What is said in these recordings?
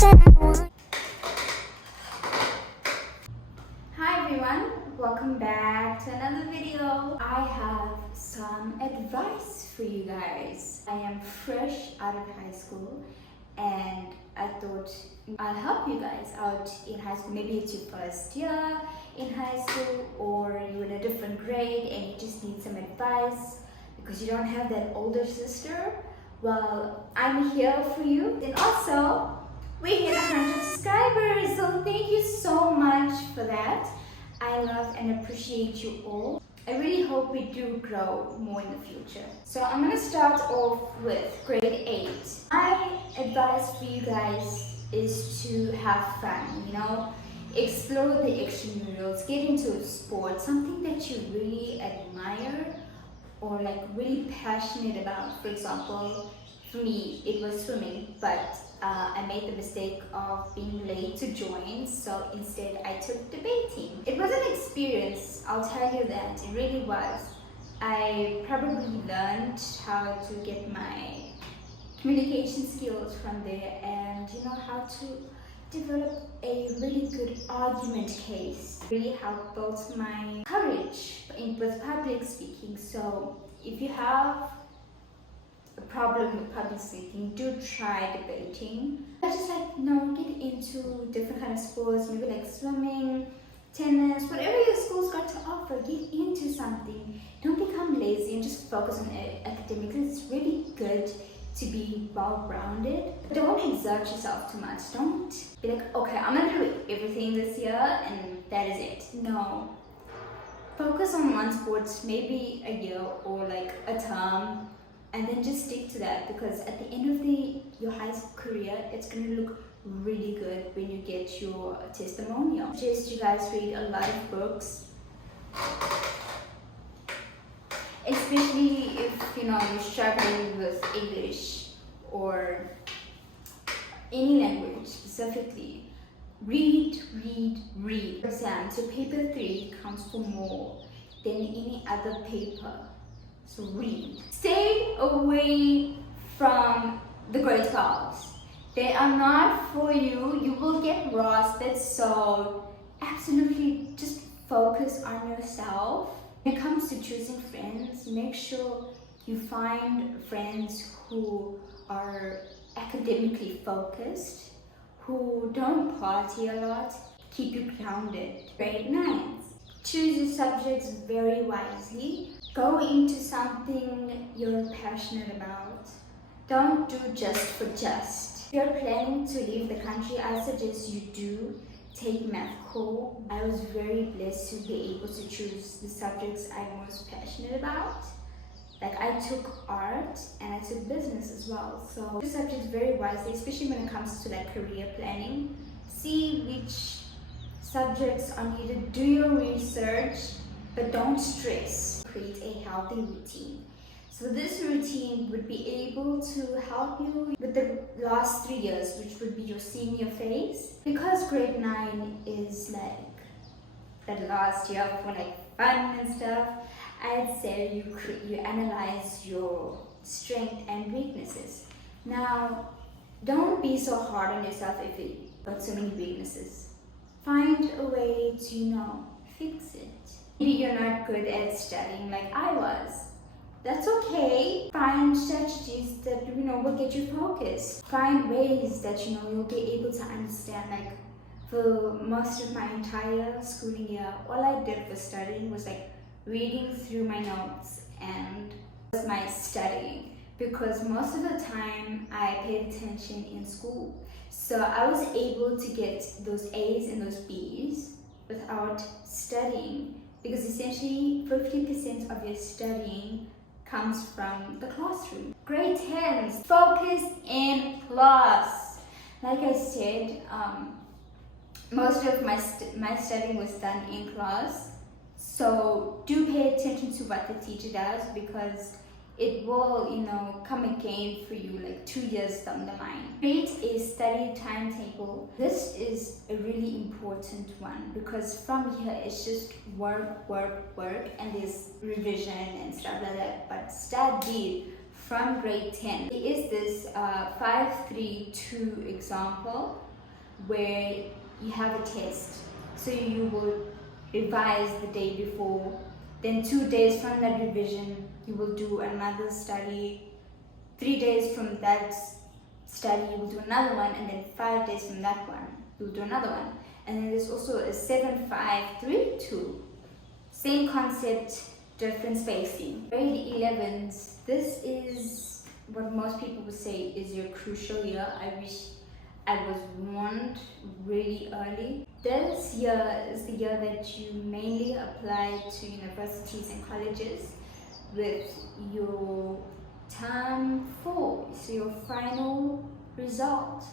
Hi everyone, welcome back to another video. I have some advice for you guys. I am fresh out of high school and I thought I'll help you guys out in high school. Maybe it's your first year in high school or you're in a different grade and you just need some advice because you don't have that older sister. Well, I'm here for you. And also, we hit 100 subscribers, so thank you so much for that. I love and appreciate you all. I really hope we do grow more in the future. So I'm gonna start off with grade 8. My advice for you guys is to have fun, explore the extramurals, get into sport, something that you really admire or like really passionate about. For example, for me it was swimming, but I made the mistake of being late to join, so instead I took debating. It was an experience, I'll tell you that, it really was. I probably learned how to get my communication skills from there and how to develop a really good argument case. Really helped build my courage with public speaking. So if you have a problem with public speaking, do try debating. I just get into different kind of sports, maybe like swimming, tennis, whatever your school's got to offer. Get into something. Don't become lazy and just focus on academics. It's really good to be well-rounded. Don't exert yourself too much. Don't be like, okay, I'm gonna do everything this year and that is it. No. Focus on one sport, maybe a year or like a term, and then just stick to that, because at the end of your high school career, it's going to look really good when you get your testimonial. I suggest you guys read a lot of books, especially if you're struggling with English or any language specifically. Read. Exam, so paper 3 counts for more than any other paper. So read. Stay away from the grade 12s. They are not for you. You will get roasted. So absolutely just focus on yourself. When it comes to choosing friends, make sure you find friends who are academically focused, who don't party a lot, keep you grounded. Grade 9s. Choose your subjects very wisely. Go into something you're passionate about. Don't do just for just. If you're planning to leave the country, I suggest you do take math core. I was very blessed to be able to choose the subjects I'm most passionate about. Like I took art and I took business as well. So choose subjects very wisely, especially when it comes to like career planning. See which subjects are needed. Do your research, but don't stress. Create a healthy routine. So this routine would be able to help you with the last 3 years, which would be your senior phase. Because grade 9 is like that last year for like fun and stuff, I'd say you analyze your strength and weaknesses. Now, don't be so hard on yourself if you've got so many weaknesses. Find a way to fix it. Maybe you're not good at studying like I was. That's okay. Find strategies that will get you focused. Find ways that you'll be able to understand. Like for most of my entire schooling year, all I did for studying was like reading through my notes and was my studying, because most of the time I paid attention in school. So I was able to get those A's and those B's without studying. Because essentially 50% of your studying comes from the classroom. Grade 10s, focus in class. Like I said, most of my studying was done in class. So do pay attention to what the teacher does, because it will, come again for you like 2 years down the line. Create a study timetable. This is a really important one, because from here it's just work, and there's revision and stuff like that. But study from grade 10. There is this 5-3-2 example where you have a test. So you will revise the day before, then 2 days from that revision you will do another study, 3 days from that study you will do another one, and then 5 days from that one you'll do another one. And then there's also a 7-5-3-2, same concept, different spacing. Grade 11s, this is what most people would say is your crucial year. I wish I was warned really early. This year is the year that you mainly apply to universities and colleges with your term 4, so your final result.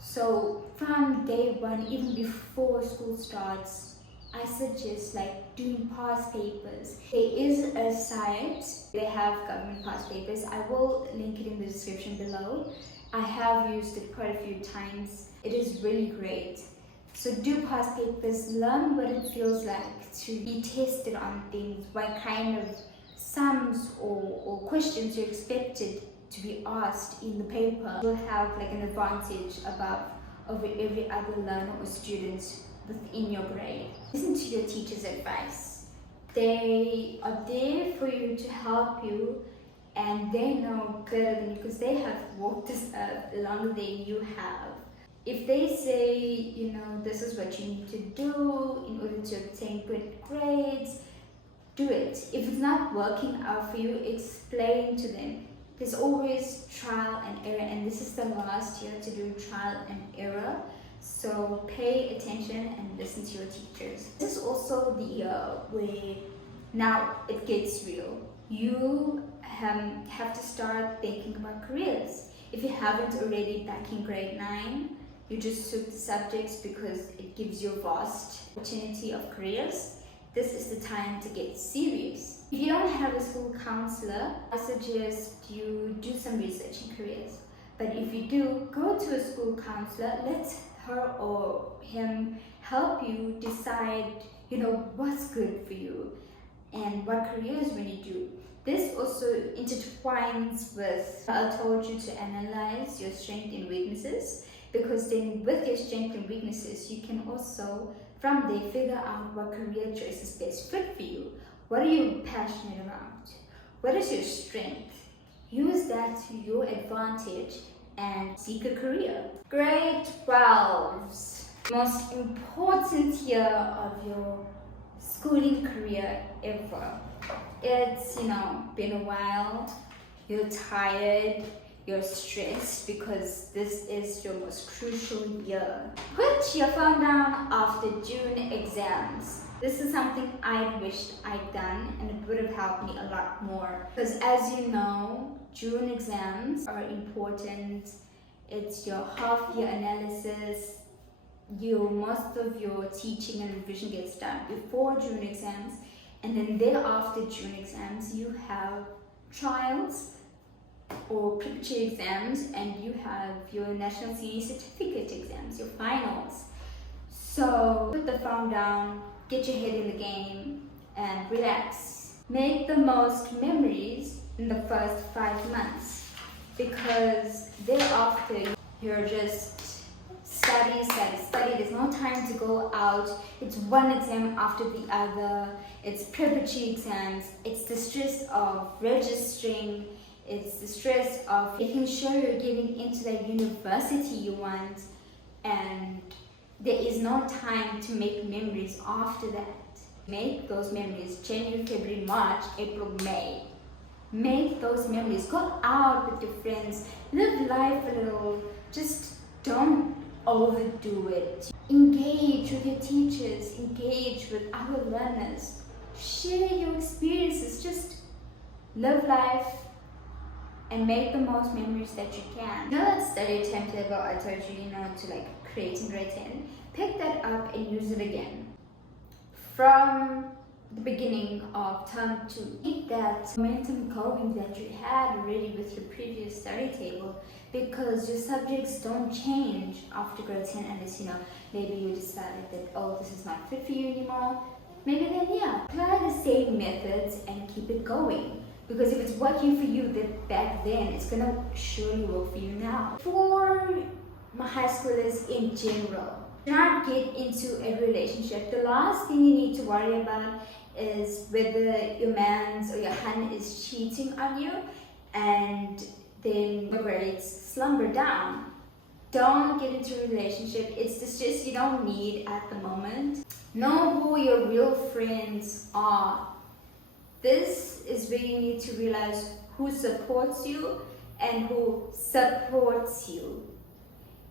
So from day one, even before school starts, I suggest like doing past papers. There is a site, they have government past papers. I will link it in the description below. I have used it quite a few times. It is really great. So do past papers, learn what it feels like to be tested on things, what kind of sums or questions you're expected to be asked in the paper. You'll have like an advantage over every other learner or student within your grade. Listen to your teacher's advice. They are there for you to help you, and they know better than you because they have walked this earth longer than you have. If they say, you know, this is what you need to do in order to obtain good grades, do it. If it's not working out for you, explain to them. There's always trial and error, and this is the last year to do trial and error. So pay attention and listen to your teachers. This is also the year where now it gets real. You have to start thinking about careers. If you haven't already back in grade 9, you just took the subjects because it gives you a vast opportunity of careers. This is the time to get serious. If you don't have a school counselor, I suggest you do some research in careers. But if you do, go to a school counselor, let her or him help you decide, you know, what's good for you and what careers when you do. This also intertwines with, I told you to analyze your strengths and weaknesses, because then with your strengths and weaknesses, you can also from there figure out what career choice is best fit for you. What are you passionate about? What is your strength? Use that to your advantage and seek a career. Grade 12's most important year of your schooling career ever. It's, you know, been a while, you're tired, you're stressed because this is your most crucial year. Put your phone down after June exams. This is something I wished I'd done, and it would have helped me a lot more. Because as you know, June exams are important. It's your half-year analysis. Most of your teaching and revision gets done before June exams, and then thereafter June exams, you have trials or preparatory exams, and you have your national senior certificate exams, your finals. So put the phone down, get your head in the game, and relax. Make the most memories in the first 5 months, because thereafter you're just study. There's no time to go out. It's one exam after the other. It's preparatory exams. It's the stress of registering. It's the stress of making sure you're getting into the university you want, and there is no time to make memories after that. Make those memories January, February, March, April, May. Make those memories. Go out with your friends. Live life a little. Just don't overdo it. Engage with your teachers. Engage with other learners. Share your experiences. Just live life and make the most memories that you can. You know that study timetable I told you, to like create in grade 10? Pick that up and use it again. From the beginning of term 2, keep that momentum going that you had already with your previous study table, because your subjects don't change after grade 10 unless, maybe you decided that, oh, this is not fit for you anymore. Maybe then, apply the same methods and keep it going. Because if it's working for you back then, it's gonna surely work for you now. For high schoolers in general. Do not get into a relationship. The last thing you need to worry about is whether your man's or your hun is cheating on you, and then your grades slumber down. Don't get into a relationship. It's the stress you don't need at the moment. Know who your real friends are. This is where you need to realize who supports you and who supports you.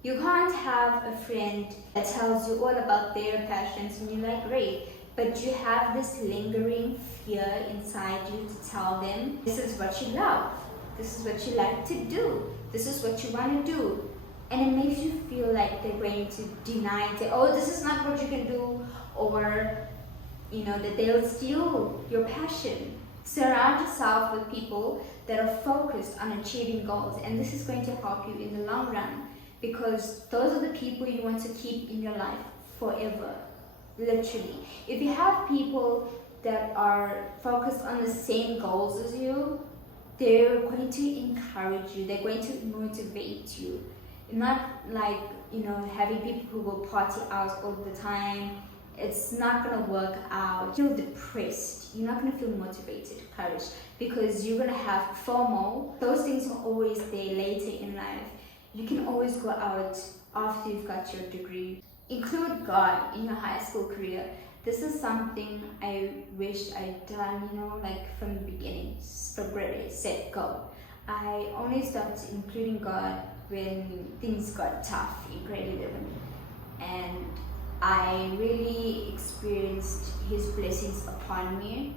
You can't have a friend that tells you all about their passions and you're like, great, but you have this lingering fear inside you to tell them this is what you love, this is what you like to do, this is what you want to do. And it makes you feel like they're going to deny it, oh, this is not what you can do, or that they'll steal your passion. Surround yourself with people that are focused on achieving goals, and this is going to help you in the long run, because those are the people you want to keep in your life forever, literally. If you have people that are focused on the same goals as you, they're going to encourage you, they're going to motivate you. Not like, having people who will party out all the time. It's not going to work out. You feel depressed. You're not going to feel motivated, encouraged, because you're going to have FOMO. Those things are always there later in life. You can always go out after you've got your degree. Include God in your high school career. This is something I wished I'd done, like from the beginning. Ready, set, go. I only started including God when things got tough in grade 11. And I really experienced His blessings upon me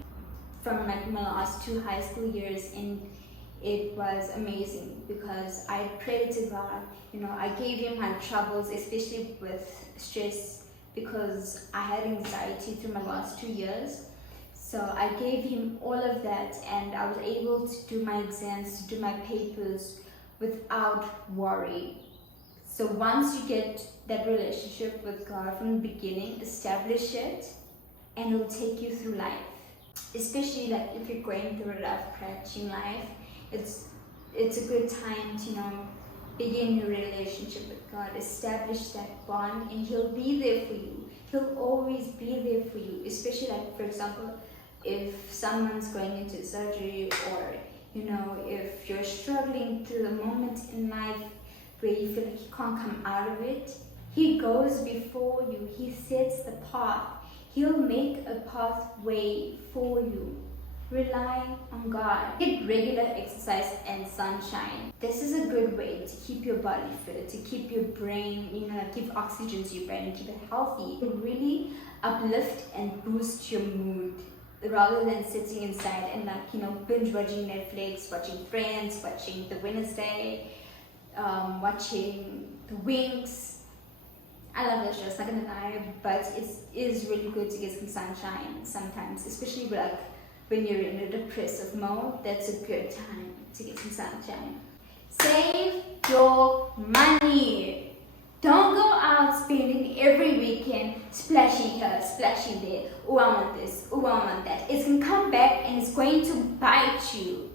from my last 2 high school years, and it was amazing because I prayed to God. I gave Him my troubles, especially with stress, because I had anxiety through my last 2 years. So I gave Him all of that, and I was able to do my exams, to do my papers without worry. So once you get that relationship with God from the beginning, establish it, and it will take you through life. Especially like if you're going through a rough patch in life, it's a good time to begin your relationship with God, establish that bond, and He'll be there for you. He'll always be there for you. Especially like, for example, if someone's going into surgery, or if you're struggling through the moment in life where you feel like you can't come out of it, He goes before you. He sets the path. He'll make a pathway for you. Rely on God. Get regular exercise and sunshine. This is a good way to keep your body fit, to keep your brain, give oxygen to your brain and keep it healthy. It really uplift and boost your mood, rather than sitting inside and binge watching Netflix, watching Friends, watching The Wednesday, watching The Winx. I love those shows, not gonna lie, but it is really good to get some sunshine sometimes, especially when you're in a depressive mode. That's a good time to get some sunshine. Save your money. Don't go out spending every weekend, splashing here, splashing there. Oh, I want this, oh, I want that. It's going to come back and it's going to bite you,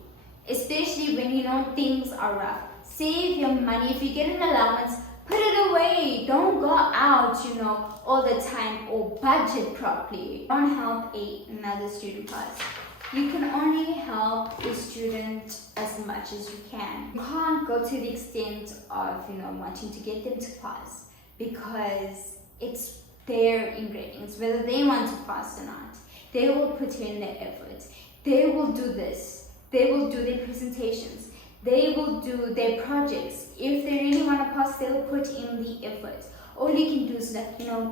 especially when things are rough. Save your money. If you get an allowance, put it away. Don't go out, all the time, or budget properly. Don't help another student pass. You can only help a student as much as you can. You can't go to the extent of, wanting to get them to pass, because it's their ingredients, whether they want to pass or not. They will put in their effort. They will do this. They will do their presentations. They will do their projects. If they really want to pass, they will put in the effort. All you can do is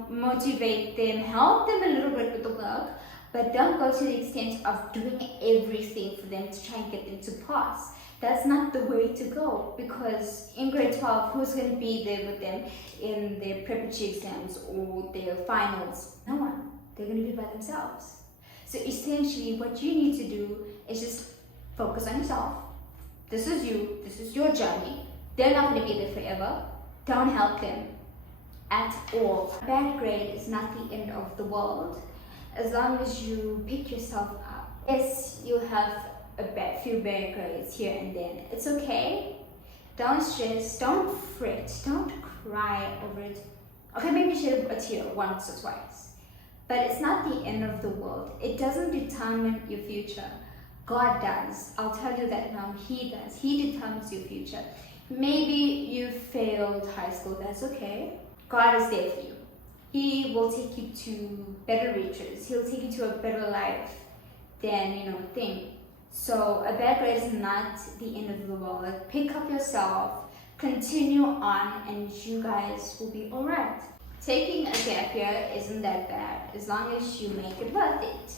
motivate them, help them a little bit with the work, but don't go to the extent of doing everything for them to try and get them to pass. That's not the way to go, because in grade 12, who's going to be there with them in their preparatory exams or their finals? No one. They're going to be by themselves. So essentially, what you need to do is just focus on yourself. This is you. This is your journey. They're not going to be there forever. Don't help them at all. A bad grade is not the end of the world, as long as you pick yourself up. Yes, you have a few bad grades here and then. It's okay. Don't stress, don't fret, don't cry over it. Okay, maybe shed a tear once or twice, but it's not the end of the world. It doesn't determine your future. God does. I'll tell you that now. He does. He determines your future. Maybe you failed high school. That's okay. God is there for you. He will take you to better riches. He'll take you to a better life than thing. So a bad grade is not the end of the world. Pick up yourself, continue on, and you guys will be alright. Taking a gap year isn't that bad as long as you make it worth it.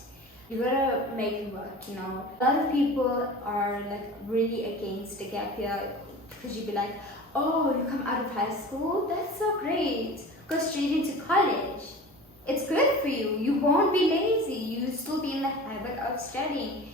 You gotta make it work, A lot of people are like really against the gap year because you'd be like, oh, you come out of high school? That's so great. Go straight into college. It's good for you. You won't be lazy. You'll still be in the habit of studying.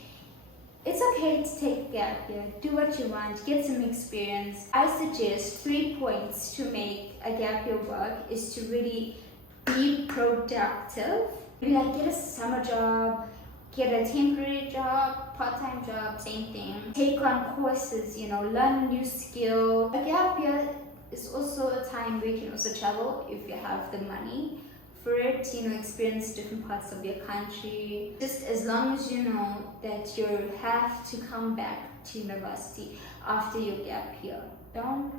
It's okay to take a gap year. Do what you want. Get some experience. I suggest 3 points to make a gap year work is to really be productive. Maybe like get a summer job, get a temporary job, part-time job, same thing. Take on courses, learn a new skill. A gap year is also a time where you can also travel if you have the money for it, experience different parts of your country. Just as long as you know that you have to come back to university after your gap year. Don't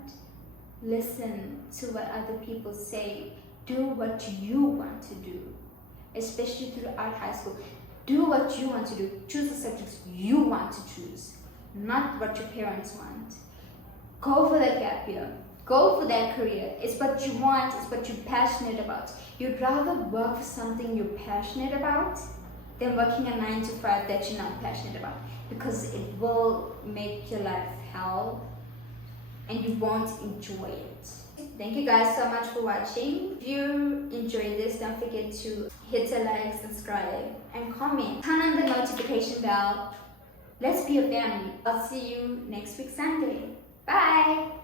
listen to what other people say. Do what you want to do, especially throughout high school. Do what you want to do. Choose the subjects you want to choose, not what your parents want. Go for that gap year. Go for that career. It's what you want. It's what you're passionate about. You'd rather work for something you're passionate about than working a 9 to 5 that you're not passionate about, because it will make your life hell and you won't enjoy it. Thank you guys so much for watching. If you enjoyed this, don't forget to hit a like, subscribe, and comment. Turn on the notification bell. Let's be a family. I'll see you next week Sunday. Bye!